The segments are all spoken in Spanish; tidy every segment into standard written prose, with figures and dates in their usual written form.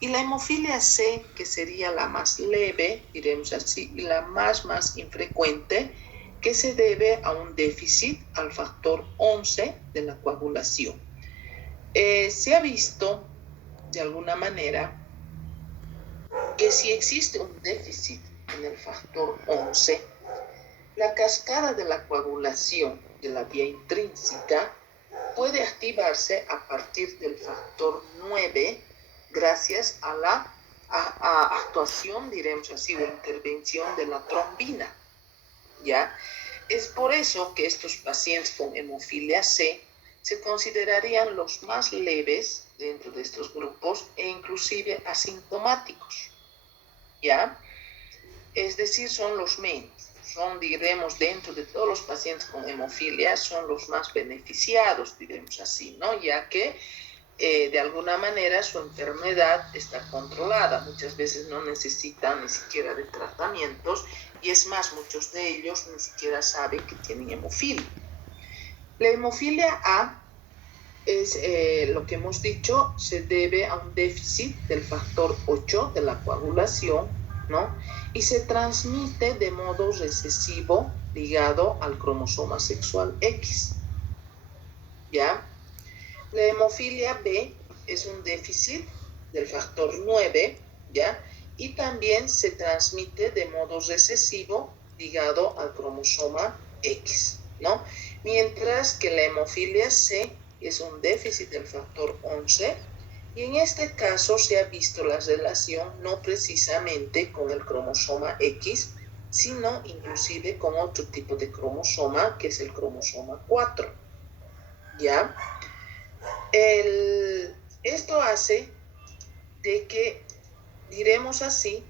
Y la hemofilia C, que sería la más leve, diremos así, y la más infrecuente, que se debe a un déficit al factor 11 de la coagulación. Se ha visto, de alguna manera, que si existe un déficit en el factor 11, la cascada de la coagulación de la vía intrínseca puede activarse a partir del factor 9 gracias a la actuación, diremos así, o intervención de la trombina. ¿Ya? Es por eso que estos pacientes con hemofilia C se considerarían los más leves dentro de estos grupos e inclusive asintomáticos. ¿Ya? Es decir, son los menos. Son, diremos, dentro de todos los pacientes con hemofilia, son los más beneficiados, diremos así, ¿no? Ya que de alguna manera su enfermedad está controlada. Muchas veces no necesitan ni siquiera de tratamientos y es más, muchos de ellos ni siquiera saben que tienen hemofilia. La hemofilia A es lo que hemos dicho, se debe a un déficit del factor 8 de la coagulación, ¿no? Y se transmite de modo recesivo ligado al cromosoma sexual X. ¿Ya? La hemofilia B es un déficit del factor 9, ¿ya? Y también se transmite de modo recesivo ligado al cromosoma X, ¿no? Mientras que la hemofilia C es un déficit del factor 11 y en este caso se ha visto la relación no precisamente con el cromosoma X, sino inclusive con otro tipo de cromosoma que es el cromosoma 4, ¿ya? Esto hace de que, diremos así,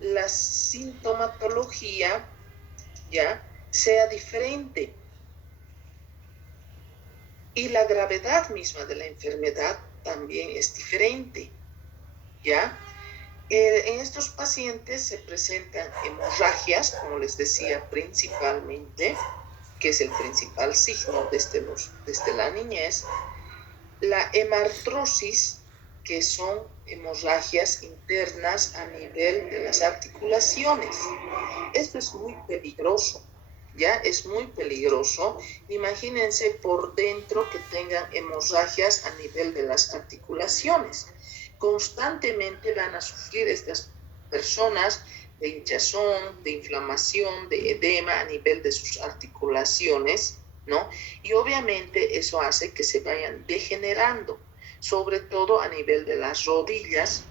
la sintomatología ya sea diferente y la gravedad misma de la enfermedad también es diferente, ¿ya? En estos pacientes se presentan hemorragias, como les decía, principalmente, que es el principal signo desde la niñez, la hemartrosis, que son hemorragias internas a nivel de las articulaciones. Esto es muy peligroso, ¿ya? Es muy peligroso. Imagínense por dentro que tengan hemorragias a nivel de las articulaciones. Constantemente van a sufrir estas personas de hinchazón, de inflamación, de edema a nivel de sus articulaciones, ¿no? Y obviamente eso hace que se vayan degenerando, sobre todo a nivel de las rodillas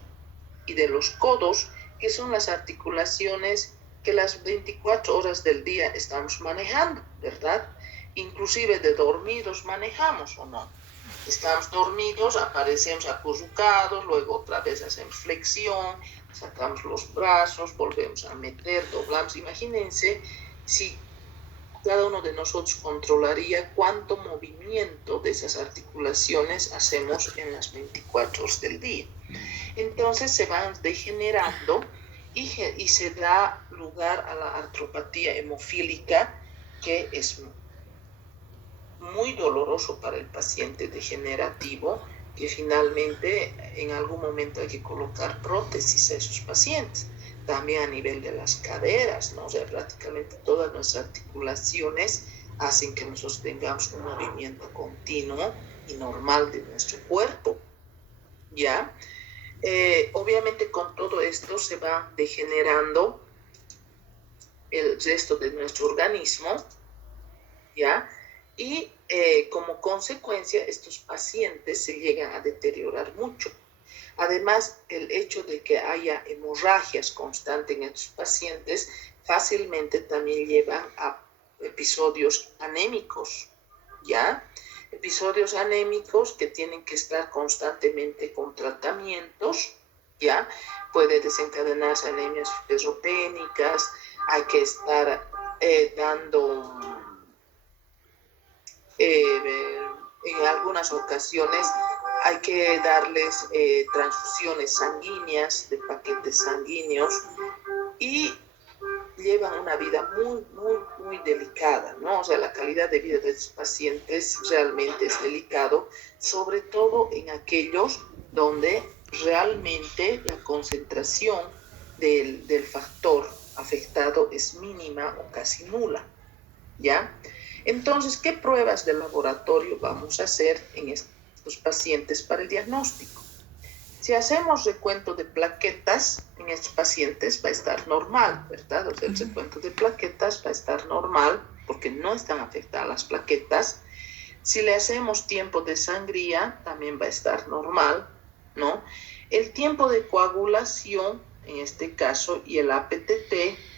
y de los codos, que son las articulaciones que las 24 horas del día estamos manejando, ¿verdad? Inclusive de dormidos manejamos, ¿o no? Estamos dormidos, aparecemos acurrucados, luego otra vez hacemos flexión, sacamos los brazos, volvemos a meter, doblamos. Imagínense si cada uno de nosotros controlaría cuánto movimiento de esas articulaciones hacemos en las 24 horas del día. Entonces se van degenerando y se da lugar a la artropatía hemofílica, que es muy doloroso para el paciente degenerativo, que finalmente en algún momento hay que colocar prótesis a esos pacientes. También a nivel de las caderas, ¿no? O sea, prácticamente todas nuestras articulaciones hacen que nosotros tengamos un movimiento continuo y normal de nuestro cuerpo, ¿ya? Obviamente con todo esto se va degenerando el resto de nuestro organismo, ¿ya? Y como consecuencia estos pacientes se llegan a deteriorar mucho. Además, el hecho de que haya hemorragias constantes en estos pacientes fácilmente también llevan a episodios anémicos, ¿ya? Episodios anémicos que tienen que estar constantemente con tratamientos, ¿ya? Puede desencadenarse anemias ferropénicas, hay que estar dando en algunas ocasiones hay que darles transfusiones sanguíneas de paquetes sanguíneos y llevan una vida muy delicada, ¿no? O sea, la calidad de vida de estos pacientes realmente es delicado, sobre todo en aquellos donde realmente la concentración del factor afectado es mínima o casi nula, ¿ya? Entonces, ¿qué pruebas de laboratorio vamos a hacer en estos pacientes para el diagnóstico? Si hacemos recuento de plaquetas en estos pacientes va a estar normal, ¿verdad? O sea, el recuento de plaquetas va a estar normal porque no están afectadas las plaquetas. Si le hacemos tiempo de sangría, también va a estar normal, ¿no? El tiempo de coagulación, en este caso, y el APTT,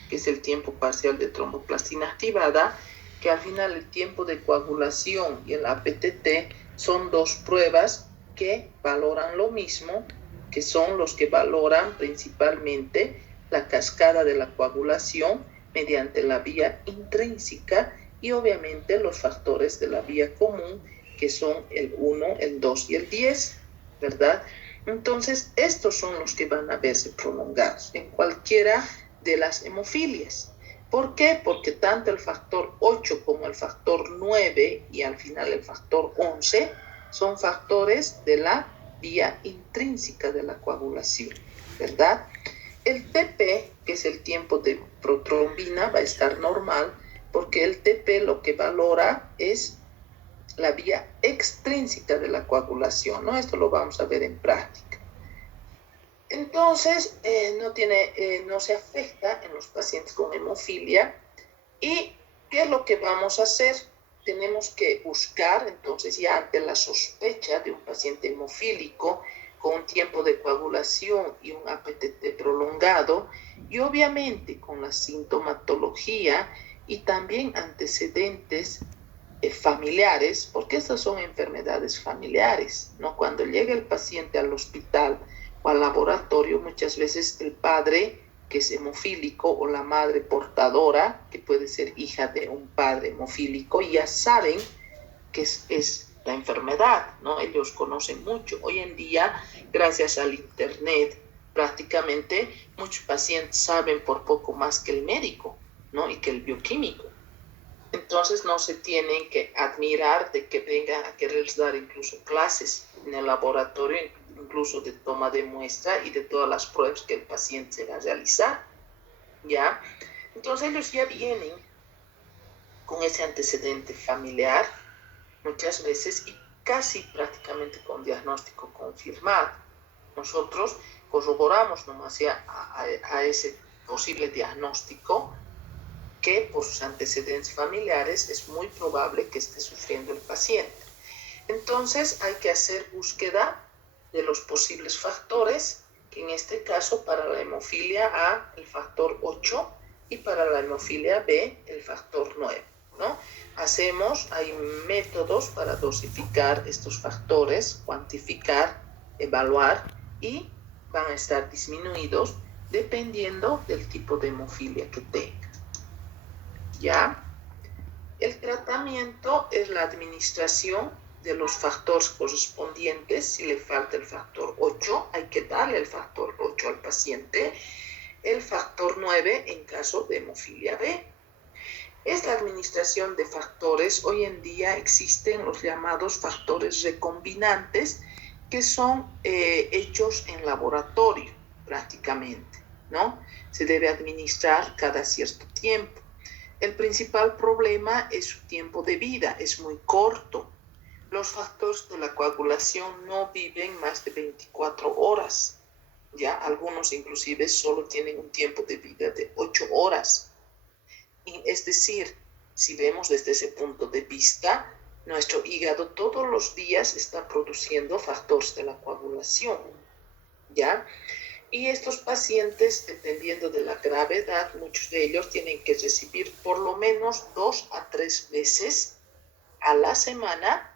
que es el tiempo parcial de tromboplastina activada, que al final el tiempo de coagulación y el APTT son dos pruebas que valoran lo mismo, que son los que valoran principalmente la cascada de la coagulación mediante la vía intrínseca y obviamente los factores de la vía común, que son el 1, el 2 y el 10, ¿verdad? Entonces, estos son los que van a verse prolongados en cualquiera de las hemofilias. ¿Por qué? Porque tanto el factor 8 como el factor 9 y al final el factor 11 son factores de la vía intrínseca de la coagulación, ¿verdad? El TP, que es el tiempo de protrombina, va a estar normal porque el TP lo que valora es la vía extrínseca de la coagulación, ¿no? Esto lo vamos a ver en práctica. Entonces, no se afecta en los pacientes con hemofilia. ¿Y qué es lo que vamos a hacer? Tenemos que buscar, entonces, ya ante la sospecha de un paciente hemofílico con un tiempo de coagulación y un APTT prolongado, y obviamente con la sintomatología y también antecedentes familiares, porque estas son enfermedades familiares, ¿no? Cuando llega el paciente al hospital o al laboratorio, muchas veces el padre que es hemofílico o la madre portadora, que puede ser hija de un padre hemofílico, ya saben que es la enfermedad, ¿no? Ellos conocen mucho. Hoy en día, gracias al internet, prácticamente muchos pacientes saben por poco más que el médico, ¿no? Y que el bioquímico. Entonces no se tienen que admirar de que vengan a quererles dar incluso clases en el laboratorio, incluso de toma de muestra y de todas las pruebas que el paciente se va a realizar, ¿ya? Entonces ellos ya vienen con ese antecedente familiar, muchas veces, y casi prácticamente con diagnóstico confirmado. Nosotros corroboramos nomás a ese posible diagnóstico que por sus antecedentes familiares es muy probable que esté sufriendo el paciente. Entonces hay que hacer búsqueda de los posibles factores, que en este caso para la hemofilia A el factor 8 y para la hemofilia B el factor 9, ¿no? Hay métodos para dosificar estos factores, cuantificar, evaluar y van a estar disminuidos dependiendo del tipo de hemofilia que tenga. ¿Ya? El tratamiento es la administración de los factores correspondientes. Si le falta el factor 8, hay que darle el factor 8 al paciente. El factor 9 en caso de hemofilia B. Esta administración de factores, hoy en día existen los llamados factores recombinantes que son hechos en laboratorio prácticamente, ¿no? Se debe administrar cada cierto tiempo. El principal problema es su tiempo de vida, es muy corto. Los factores de la coagulación no viven más de 24 horas. Ya algunos inclusive solo tienen un tiempo de vida de 8 horas. Y es decir, si vemos desde ese punto de vista, nuestro hígado todos los días está produciendo factores de la coagulación, ¿ya? Y estos pacientes, dependiendo de la gravedad, muchos de ellos tienen que recibir por lo menos 2 a 3 veces a la semana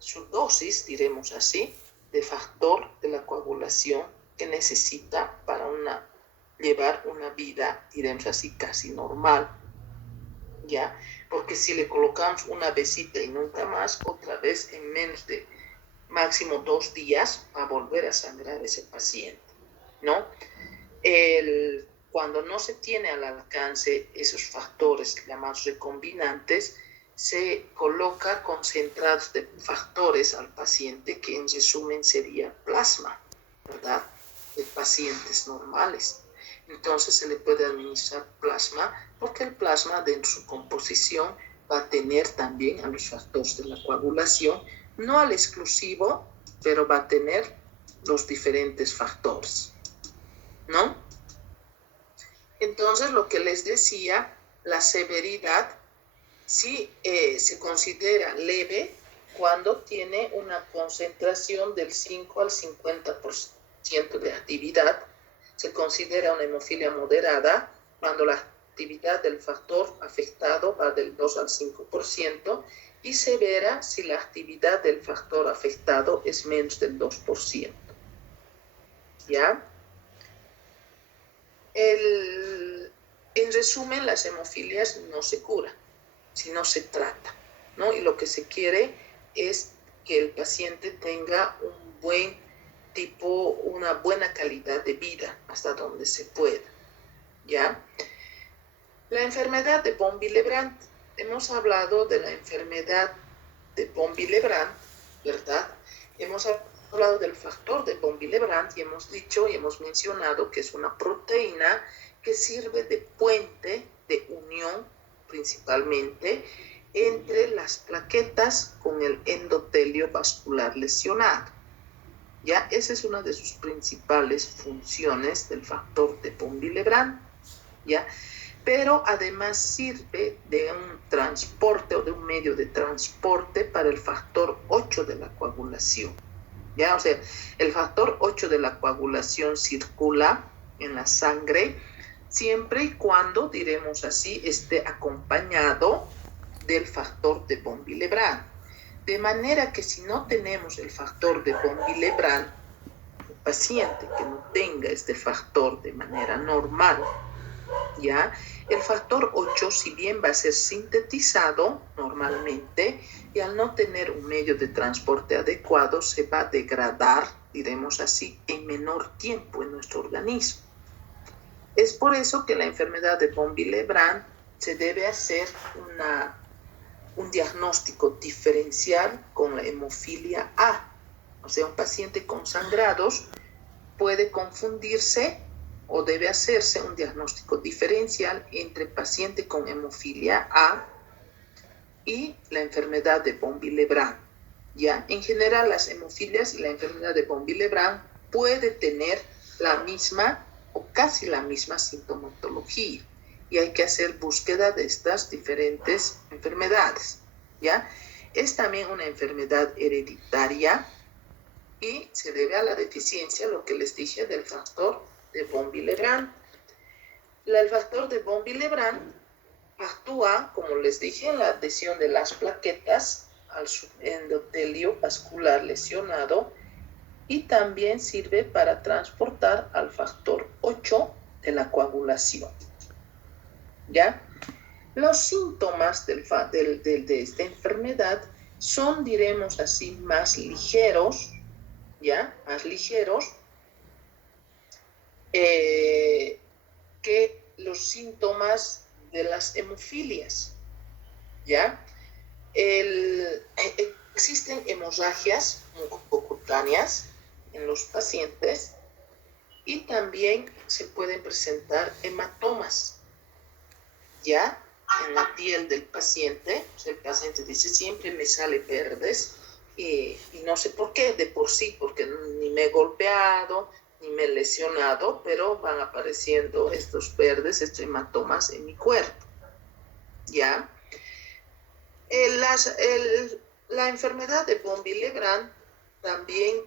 su dosis, diremos así, de factor de la coagulación que necesita para llevar una vida, diremos así, casi normal, ¿ya? Porque si le colocamos una besita y nunca más, otra vez en menos de máximo 2 días va a volver a sangrar ese paciente, ¿no? Cuando no se tiene al alcance esos factores llamados recombinantes, se coloca concentrados de factores al paciente que en resumen sería plasma, ¿verdad?, de pacientes normales. Entonces se le puede administrar plasma porque el plasma de su composición va a tener también a los factores de la coagulación, no al exclusivo, pero va a tener los diferentes factores, ¿no? Entonces, lo que les decía, la severidad sí se considera leve cuando tiene una concentración del 5 al 50% de actividad. Se considera una hemofilia moderada cuando la actividad del factor afectado va del 2 al 5%, y severa si la actividad del factor afectado es menos del 2%. ¿Ya? En resumen, las hemofilias no se curan, sino se trata, ¿no? Y lo que se quiere es que el paciente tenga un buen tipo, una buena calidad de vida hasta donde se pueda, ¿ya? La enfermedad de von Willebrand. Hemos hablado de la enfermedad de von Willebrand, ¿verdad? Hemos hablado del factor de von Willebrand y hemos dicho y hemos mencionado que es una proteína que sirve de puente, de unión principalmente, entre las plaquetas con el endotelio vascular lesionado. ¿Ya? Esa es una de sus principales funciones del factor de von Willebrand, ¿ya? Pero además sirve de un transporte o de un medio de transporte para el factor 8 de la coagulación. ¿Ya? O sea, el factor 8 de la coagulación circula en la sangre siempre y cuando, diremos así, esté acompañado del factor de von Willebrand. De manera que si no tenemos el factor de von Willebrand, el paciente que no tenga este factor de manera normal, ¿ya? El factor 8, si bien va a ser sintetizado normalmente, y al no tener un medio de transporte adecuado, se va a degradar, diremos así, en menor tiempo en nuestro organismo. Es por eso que la enfermedad de von Willebrand se debe hacer un diagnóstico diferencial con la hemofilia A. O sea, un paciente con sangrados puede confundirse o debe hacerse un diagnóstico diferencial entre paciente con hemofilia A y la enfermedad de von Willebrand. ¿Ya? En general, las hemofilias y la enfermedad de von Willebrand puede tener la misma o casi la misma sintomatología, y hay que hacer búsqueda de estas diferentes enfermedades, ¿ya? Es también una enfermedad hereditaria y se debe a la deficiencia, lo que les dije, del factor de von Willebrand. El factor de von Willebrand actúa, como les dije, en la adhesión de las plaquetas al endotelio vascular lesionado, y también sirve para transportar al factor 8 de la coagulación. ¿Ya? Los síntomas de esta enfermedad son, diremos así, más ligeros, ¿ya? Más ligeros que los síntomas de las hemofilias, ¿ya? Existen hemorragias mucocutáneas en los pacientes y también se pueden presentar hematomas, ¿ya? En la piel del paciente. O sea, el paciente dice, siempre me sale verdes y no sé por qué, de por sí, porque ni me he golpeado, ni me he lesionado, pero van apareciendo estos verdes, estos hematomas en mi cuerpo, ¿ya? La enfermedad de von Willebrand también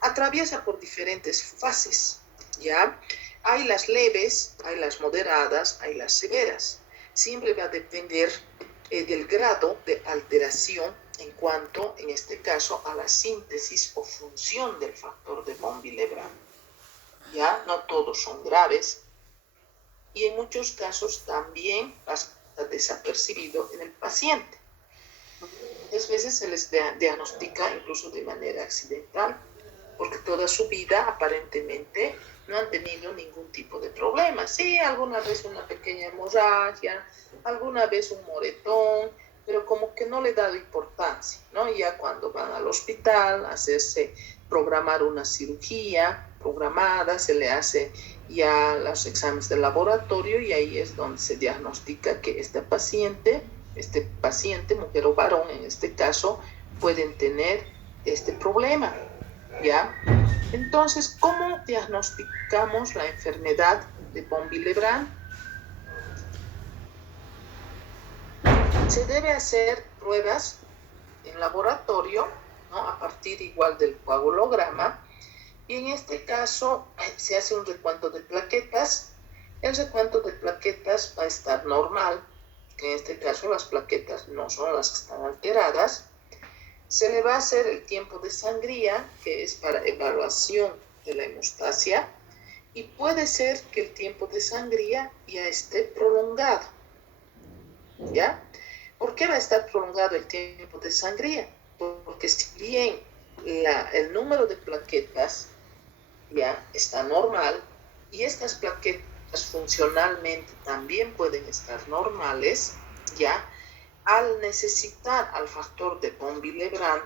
atraviesa por diferentes fases, ¿ya? Hay las leves, hay las moderadas, hay las severas. Siempre va a depender del grado de alteración en cuanto, en este caso, a la síntesis o función del factor de von Willebrand. ¿Ya? No todos son graves y en muchos casos también pasa desapercibido en el paciente. Muchas veces se les diagnostica incluso de manera accidental, porque toda su vida aparentemente no han tenido ningún tipo de problema. Sí, alguna vez una pequeña hemorragia, alguna vez un moretón, pero como que no le da importancia, ¿no? Ya cuando van al hospital a hacerse, programar una cirugía programada, se le hace ya los exámenes de laboratorio y ahí es donde se diagnostica que este paciente, mujer o varón en este caso, pueden tener este problema, ¿ya? Entonces, ¿cómo diagnosticamos la enfermedad de von Willebrand? Se debe hacer pruebas en laboratorio, ¿no? A partir igual del coagulograma, y en este caso se hace un recuento de plaquetas. El recuento de plaquetas va a estar normal, que en este caso las plaquetas no son las que están alteradas. Se le va a hacer el tiempo de sangría, que es para evaluación de la hemostasia, y puede ser que el tiempo de sangría ya esté prolongado, ¿ya? ¿Por qué va a estar prolongado el tiempo de sangría? Porque si bien el número de plaquetas ya está normal y estas plaquetas funcionalmente también pueden estar normales, ya, al necesitar al factor de von Willebrand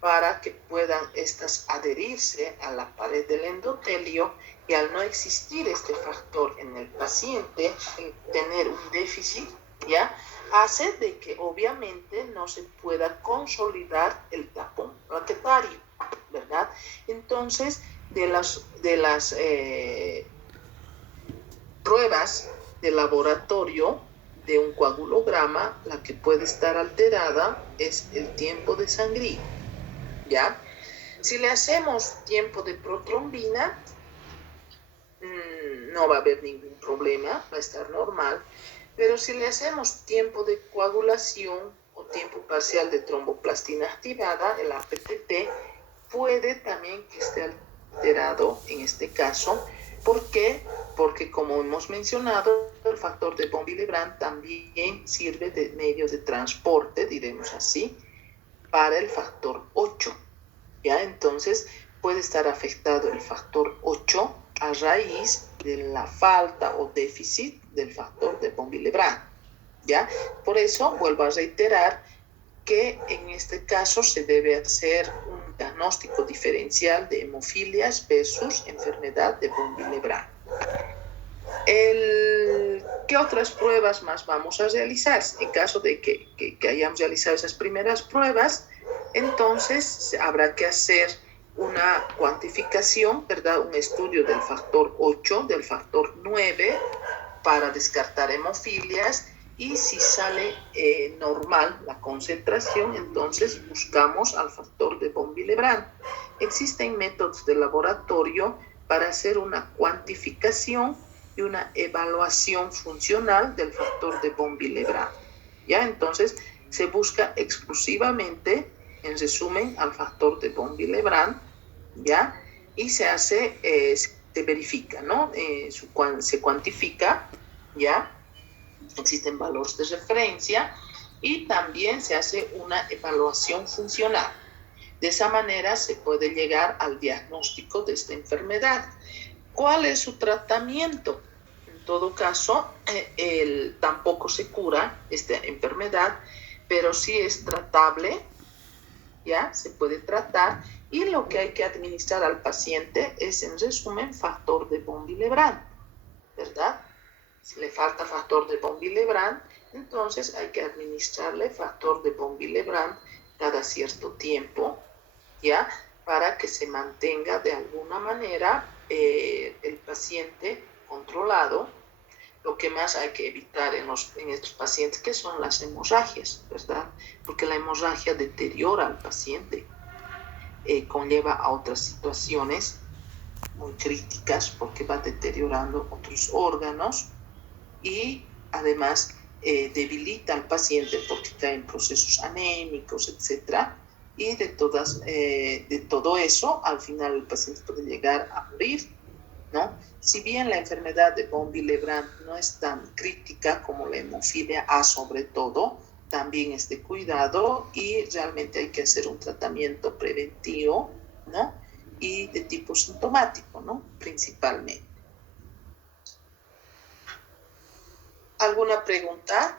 para que puedan estas adherirse a la pared del endotelio, y al no existir este factor en el paciente, el tener un déficit, ya, hace de que obviamente no se pueda consolidar el tapón plaquetario, ¿verdad? Entonces, de las pruebas de laboratorio de un coagulograma, la que puede estar alterada es el tiempo de sangría, ¿ya? Si le hacemos tiempo de protrombina, no va a haber ningún problema, va a estar normal, pero si le hacemos tiempo de coagulación o tiempo parcial de tromboplastina activada, el APTT, puede también que esté alterado en este caso. ¿Por qué? Porque como hemos mencionado, el factor de von Willebrand también sirve de medio de transporte, diremos así, para el factor 8, ¿ya? Entonces puede estar afectado el factor 8 a raíz de la falta o déficit del factor de von Willebrand, ¿ya? Por eso vuelvo a reiterar que en este caso se debe hacer un diagnóstico diferencial de hemofilias versus enfermedad de von Willebrand. ¿Qué otras pruebas más vamos a realizar? En caso de que hayamos realizado esas primeras pruebas, entonces habrá que hacer una cuantificación, ¿verdad? Un estudio del factor 8, del factor 9, para descartar hemofilias, y si sale normal la concentración, entonces buscamos al factor de von Willebrand. Existen métodos de laboratorio para hacer una cuantificación y una evaluación funcional del factor de von Willebrand, ¿ya? Entonces se busca exclusivamente, en resumen, al factor de von Willebrand, ¿ya? Y se hace, se verifica, ¿no? Se cuantifica, ¿ya? Existen valores de referencia y también se hace una evaluación funcional. De esa manera se puede llegar al diagnóstico de esta enfermedad. ¿Cuál es su tratamiento? En todo caso, tampoco se cura esta enfermedad, pero sí es tratable, ¿ya? Se puede tratar, y lo que hay que administrar al paciente es, en resumen, factor de von Willebrand, ¿verdad? Si le falta factor de von Willebrand, entonces hay que administrarle factor de von Willebrand cada cierto tiempo, ¿ya? Para que se mantenga de alguna manera el paciente controlado. Lo que más hay que evitar en estos pacientes, que son las hemorragias, ¿verdad? Porque la hemorragia deteriora al paciente, conlleva a otras situaciones muy críticas porque va deteriorando otros órganos, y además debilita al paciente porque cae en procesos anémicos, etc. Y de todo eso, al final el paciente puede llegar a morir, ¿no? Si bien la enfermedad de von Willebrand no es tan crítica como la hemofilia A, sobre todo, también es de cuidado y realmente hay que hacer un tratamiento preventivo, ¿no? Y de tipo sintomático, ¿no? Principalmente. ¿Alguna pregunta?